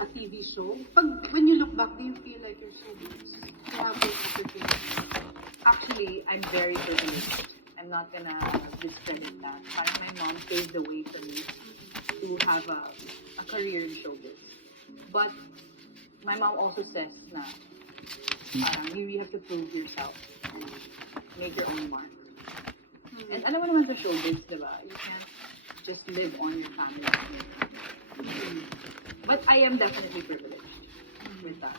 a TV show. When you look back, do you feel like you're so blessed to have this opportunity? Actually, I'm very privileged. I'm not gonna discredit that. Parang my mom paved the way for me to have a career in showbiz. But my mom also says na you really have to prove yourself. Make your own mark. And alam mo naman sa showbiz, diba? You can't just live on your family. But I am definitely privileged with that.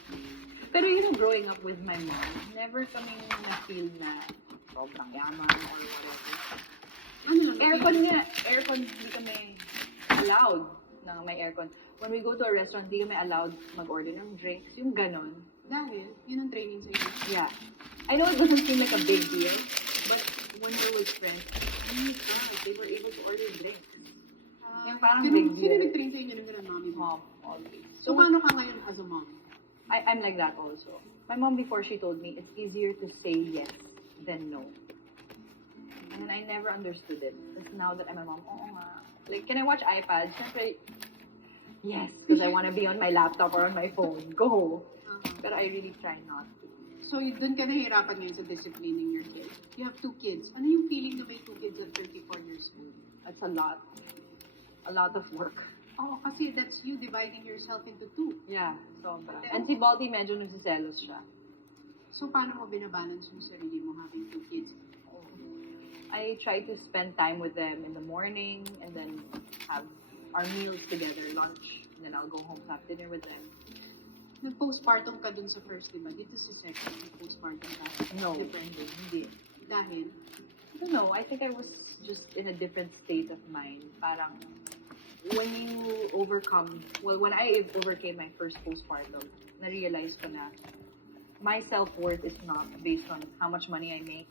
Pero growing up with my mom, never kaming na-feel na sobrang yaman or whatever. Aircon, hindi kami allowed na may aircon. When we go to a restaurant, hindi kami allowed mag-order ng drinks. Yung ganon. Dahil, yun ang training sa iyo. Yeah. I know it doesn't seem like a big deal, but when we're with friends, oh my God, they were able to order drinks. Yung parang big deal. Sino nag-train sa inyo ng ganun, mommy? Mom, always. So, paano ka ngayon as a mom? I'm like that also. My mom before, she told me, it's easier to say yes than no. And I never understood it. Because now that I'm a mom, like, can I watch iPads? Siyempre, yes, because I want to be on my laptop or on my phone. Go. But I really try not to. So, dun ka nahihirapan ngayon sa disciplining your kids. You have 2 kids. Ano yung feeling na may 2 kids at 24 years old? That's a lot. A lot of work. Oo, kasi that's you dividing yourself into 2. Yeah, sobra. And si Balti medyo nagsiselos siya. So, paano mo binabalance yung sarili mo having 2 kids? I try to spend time with them in the morning and then have our meals together, lunch, and then I'll go home to have dinner with them. Nag-postpartum ka dun sa first, di ba? Dito sa second, nag-postpartum ka. No, Different. hindi. Dahil? I don't know, I think I was just in a different state of mind. Parang, when you when I overcame my first postpartum, na-realize ko na my self-worth is not based on how much money I make